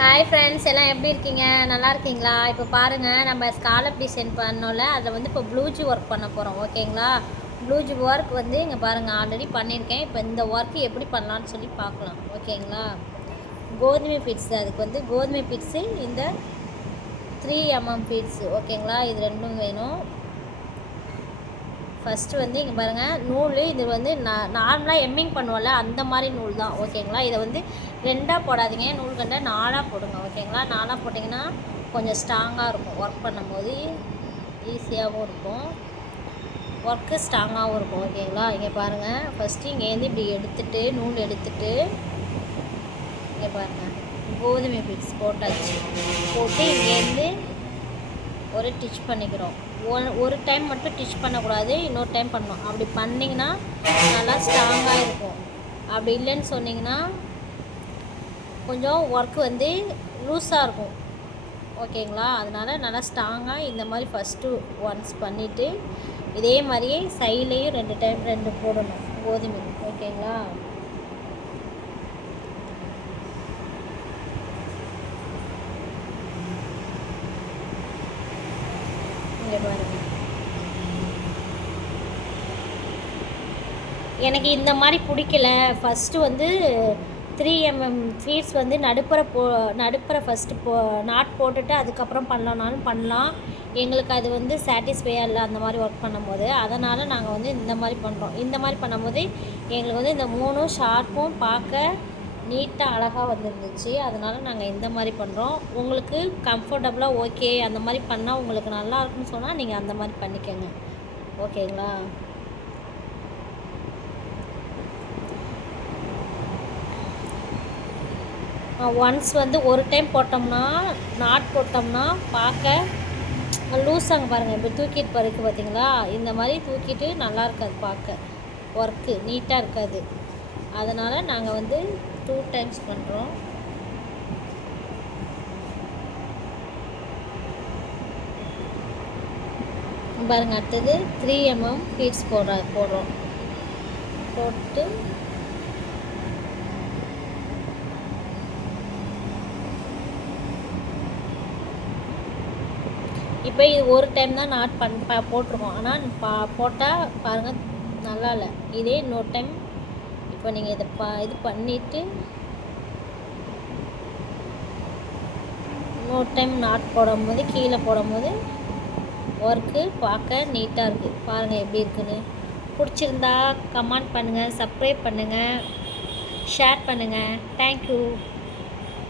Hi friends, எல்லாம் எப்படி இருக்கீங்க? நல்லா இருக்கீங்களா? இப்போ பாருங்கள், நம்ம ஸ்காலப் டிசைன் பண்ணோம்ல, அதில் வந்து இப்போ ப்ளூஜி ஒர்க் பண்ண போகிறோம். ஓகேங்களா? ப்ளூஜி ஒர்க் வந்து இங்கே பாருங்கள், ஆல்ரெடி பண்ணியிருக்கேன். இப்போ இந்த ஒர்க்கு எப்படி பண்ணலான்னு சொல்லி பார்க்கலாம். ஓகேங்களா? கோதுமை பீட்ஸு, அதுக்கு வந்து கோதுமை பீட்ஸு இந்த 3mm பீட்ஸு. ஓகேங்களா? இது ரெண்டும் வேணும். ஃபஸ்ட்டு வந்து இங்கே பாருங்கள், நூல் இது வந்து நார்மலாக எம்மிங் பண்ணுவோம்ல, அந்த மாதிரி நூல் தான். ஓகேங்களா? இதை வந்து 2ஆக போடாதீங்க, நூல் கண்டை 4ஆக போடுங்க. ஓகேங்களா? 4ஆக போட்டிங்கன்னா கொஞ்சம் ஸ்ட்ராங்காக இருக்கும். ஒர்க் பண்ணும்போது ஈஸியாகவும் இருக்கும், ஒர்க்கு ஸ்ட்ராங்காகவும் இருக்கும். ஓகேங்களா? இங்கே பாருங்கள், ஃபஸ்ட்டு இங்கேருந்து இப்படி எடுத்துகிட்டு நூல் எடுத்துகிட்டு இங்கே பாருங்கள், கோதுமை பீட்ஸ் போட்டாச்சு. போட்டு இங்கேருந்து ஒரு டிச் பண்ணிக்கிறோம். ஒரு டைம் மட்டும் டிச் பண்ணக்கூடாது, இன்னொரு டைம் பண்ணணும். அப்படி பண்ணிங்கன்னா நல்லா ஸ்ட்ராங்காக இருக்கும். அப்படி இல்லைன்னு சொன்னிங்கன்னா கொஞ்சம் ஒர்க்கு வந்து லூஸாக இருக்கும். ஓகேங்களா? அதனால் நல்லா ஸ்ட்ராங்காக இந்த மாதிரி ஃபஸ்ட்டு ஒன்ஸ் பண்ணிவிட்டு இதே மாதிரியே சைட்லேயும் 2 டைம் 2 போடணும் கோதுமை. ஓகேங்களா? இங்கே பாருங்கள், எனக்கு இந்த மாதிரி பிடிக்கல. ஃபஸ்ட்டு வந்து 3mm ஃபீட்ஸ் வந்து நடுப்புற ஃபஸ்ட்டு நாட் போட்டுட்டு அதுக்கப்புறம் பண்ணலான்னாலும் பண்ணலாம். எங்களுக்கு அது வந்து சாட்டிஸ்ஃபையாக இல்லை அந்த மாதிரி ஒர்க் பண்ணும்போது. அதனால் நாங்கள் வந்து இந்த மாதிரி பண்ணுறோம். இந்த மாதிரி பண்ணும்போது எங்களுக்கு வந்து இந்த 3 ஷார்ப்பும் பார்க்க நீட்டாக அழகாக வந்துருந்துச்சு. அதனால் நாங்கள் இந்த மாதிரி பண்ணுறோம். உங்களுக்கு கம்ஃபர்டபுளாக ஓகே அந்த மாதிரி பண்ணால் உங்களுக்கு நல்லா இருக்குன்னு சொன்னால் நீங்கள் அந்த மாதிரி பண்ணிக்கோங்க. ஓகேங்களா? ஒன்ஸ் வந்து ஒரு டைம் போட்டோம்னா நாட் போட்டோம்னா பார்க்க லூஸாங்க பாருங்கள். இப்படி தூக்கிட்டு பறிக்கு பார்த்தீங்களா? இந்த மாதிரி தூக்கிட்டு நல்லா இருக்காது, பார்க்க ஒர்க்கு நீட்டாக இருக்காது. அதனால் நாங்கள் வந்து 2 டைம்ஸ் பண்ணுறோம். பாருங்கள், அடுத்தது 3mm பீட்ஸ் போடுறோம். போட்டு இப்போ இது ஒரு டைம் தான் நாட் போட்டிருக்கோம். ஆனால் போட்டால் பாருங்கள் நல்லா இல்லை. இதே இன்னொரு டைம் இப்போ நீங்கள் இதை இது பண்ணிவிட்டு இன்னொரு டைம் நாட் போடும்போது கீழே போடும்போது ஒர்க்கு பார்க்க நீட்டாக இருக்குது. பாருங்கள் எப்படி இருக்குன்னு. பிடிச்சிருந்தா கமெண்ட் பண்ணுங்கள், சப்ஸ்கிரைப் பண்ணுங்கள், ஷேர் பண்ணுங்கள். தேங்க்யூ.